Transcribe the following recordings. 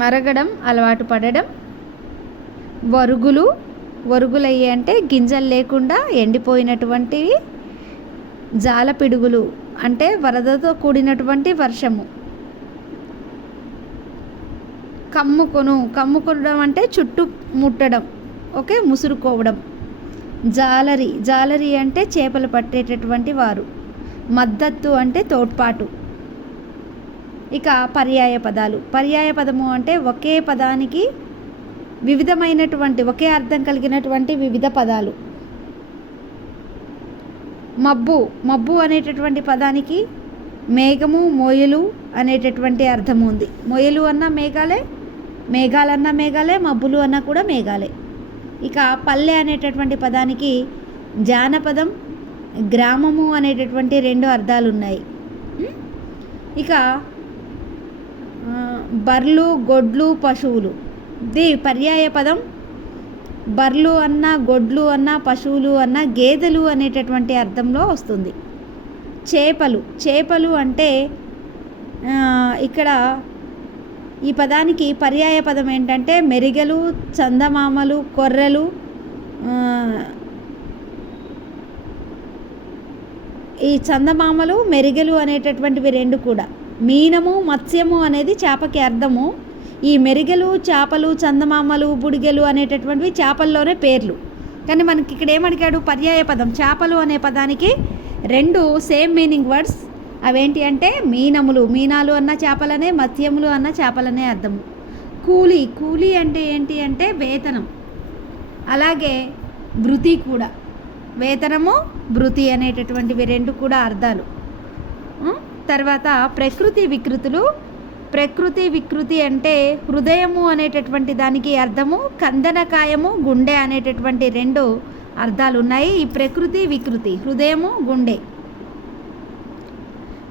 మరగడం అలవాటు పడడం. వరుగులు వరుగులయ్యి అంటే గింజలు లేకుండా ఎండిపోయినటువంటివి జాలపిడుగులు అంటే వరదతో కూడినటువంటి వర్షము. కమ్ముకొను కమ్ముకొనడం అంటే చుట్టూ ముట్టడం ఓకే ముసురుకోవడం. జాలరి జాలరి అంటే చేపలు పట్టేటటువంటి వారు. మద్దతు అంటే తోడ్పాటు. ఇక పర్యాయ పదాలు. పర్యాయ పదము అంటే ఒకే పదానికి వివిధమైనటువంటి ఒకే అర్థం కలిగినటువంటి వివిధ పదాలు. మబ్బు మబ్బు అనేటటువంటి పదానికి మేఘము మోయలు అనేటటువంటి అర్థం ఉంది. మొయలు అన్న మేఘాలే మేఘాలన్న మేఘాలే మబ్బులు అన్న కూడా మేఘాలే. ఇక పల్లె అనేటటువంటి పదానికి జానపదం గ్రామము అనేటటువంటి రెండు అర్థాలు ఉన్నాయి. ఇక బర్లు గొడ్లు పశువులు. ఇది పర్యాయ పదం. బర్లు అన్న గొడ్లు అన్న పశువులు అన్న గేదెలు అనేటటువంటి అర్థంలో వస్తుంది. చేపలు. చేపలు అంటే ఇక్కడ ఈ పదానికి పర్యాయ పదం ఏంటంటే మెరిగలు చందమామలు కొర్రలు ఈ చందమామలు మెరిగలు అనేటటువంటివి రెండు కూడా. మీనము మత్స్యము అనేది చేపకి అర్థము. ఈ మెరిగలు చేపలు చందమామలు బుడిగలు అనేటటువంటివి చేపల్లోనే పేర్లు. కానీ మనకి ఇక్కడ ఏమడిగాడు? పర్యాయ పదం. చేపలు అనే పదానికి రెండు సేమ్ మీనింగ్ వర్డ్స్. అవేంటి అంటే మీనములు. మీనాలు అన్న చేపలనే మత్స్యములు అన్న చేపలనే అర్థము. కూలి. కూలి అంటే ఏంటి అంటే వేతనం. అలాగే భృతి కూడా. వేతనము భృతి అనేటటువంటివి రెండు కూడా అర్థాలు. తర్వాత ప్రకృతి వికృతులు. ప్రకృతి వికృతి అంటే హృదయము అనేటటువంటి దానికి అర్థము కందనకాయము గుండె అనేటటువంటి రెండు అర్థాలు ఉన్నాయి ఈ ప్రకృతి వికృతి హృదయము గుండె.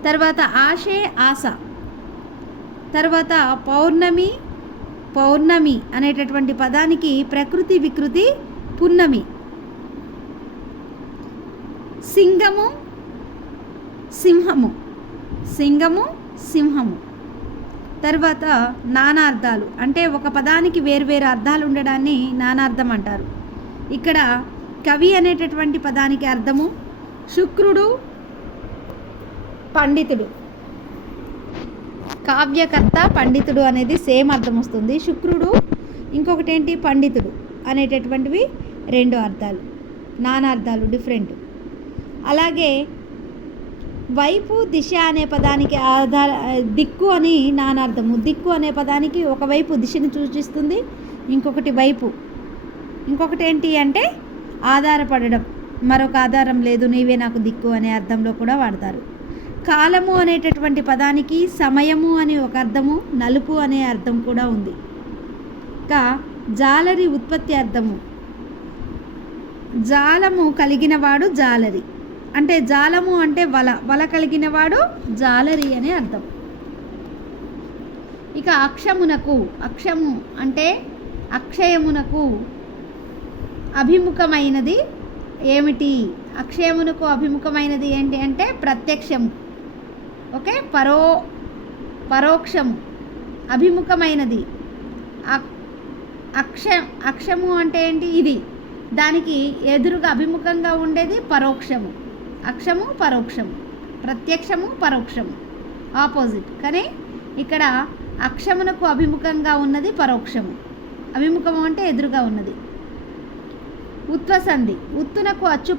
తర్వాత ఆశే ఆశ. తర్వాత పౌర్ణమి పౌర్ణమి అనేటటువంటి పదానికి ప్రకృతి వికృతి పున్నమి. సింగము సింహము. సింగము సింహము. తర్వాత నానార్థాలు. అంటే ఒక పదానికి వేరువేరు అర్థాలు ఉండడాన్ని నానార్థం అంటారు. ఇక్కడ కవి అనేటటువంటి పదానికి అర్థము శుక్రుడు పండితుడు. కావ్యకర్త పండితుడు అనేది సేమ్ అర్థం వస్తుంది. శుక్రుడు ఇంకొకటి ఏంటి పండితుడు అనేటటువంటివి రెండు అర్థాలు. నానార్థాలు డిఫరెంట్. అలాగే వైపు దిశ అనే పదానికి ఆధార దిక్కు అని నానార్థము. దిక్కు అనే పదానికి ఒకవైపు దిశను సూచిస్తుంది ఇంకొకటి వైపు. ఇంకొకటి ఏంటి అంటే ఆధారపడడం. మరొక ఆధారం లేదు నీవే నాకు దిక్కు అనే అర్థంలో కూడా వాడతారు. కాలము అనేటటువంటి పదానికి సమయము అని ఒక అర్థము నలుపు అనే అర్థం కూడా ఉంది. ఇంకా జాలరి ఉత్పత్తి అర్థము. జాలము కలిగినవాడు జాలరి. అంటే జాలము అంటే వల వల కలిగినవాడు జాలరి అనే అర్థం. ఇక అక్షమునకు అక్షము అంటే అక్షయమునకు అభిముఖమైనది ఏమిటి? అక్షయమునకు అభిముఖమైనది ఏంటి అంటే ప్రత్యక్షము. ఓకే? పరో పరోక్షము. అభిముఖమైనది. అక్ష అక్షము అంటే ఏంటి? ఇది. దానికి ఎదురుగా అభిముఖంగా ఉండేది పరోక్షము. అక్షము పరోక్షము. ప్రత్యక్షము పరోక్షము. ఆపోజిట్ కానీ ఇక్కడ అక్షమునకు అభిముఖంగా ఉన్నది పరోక్షము. అభిముఖము అంటే ఎదురుగా ఉన్నది. ఉత్వసంధి ఉత్తునకు అచ్చు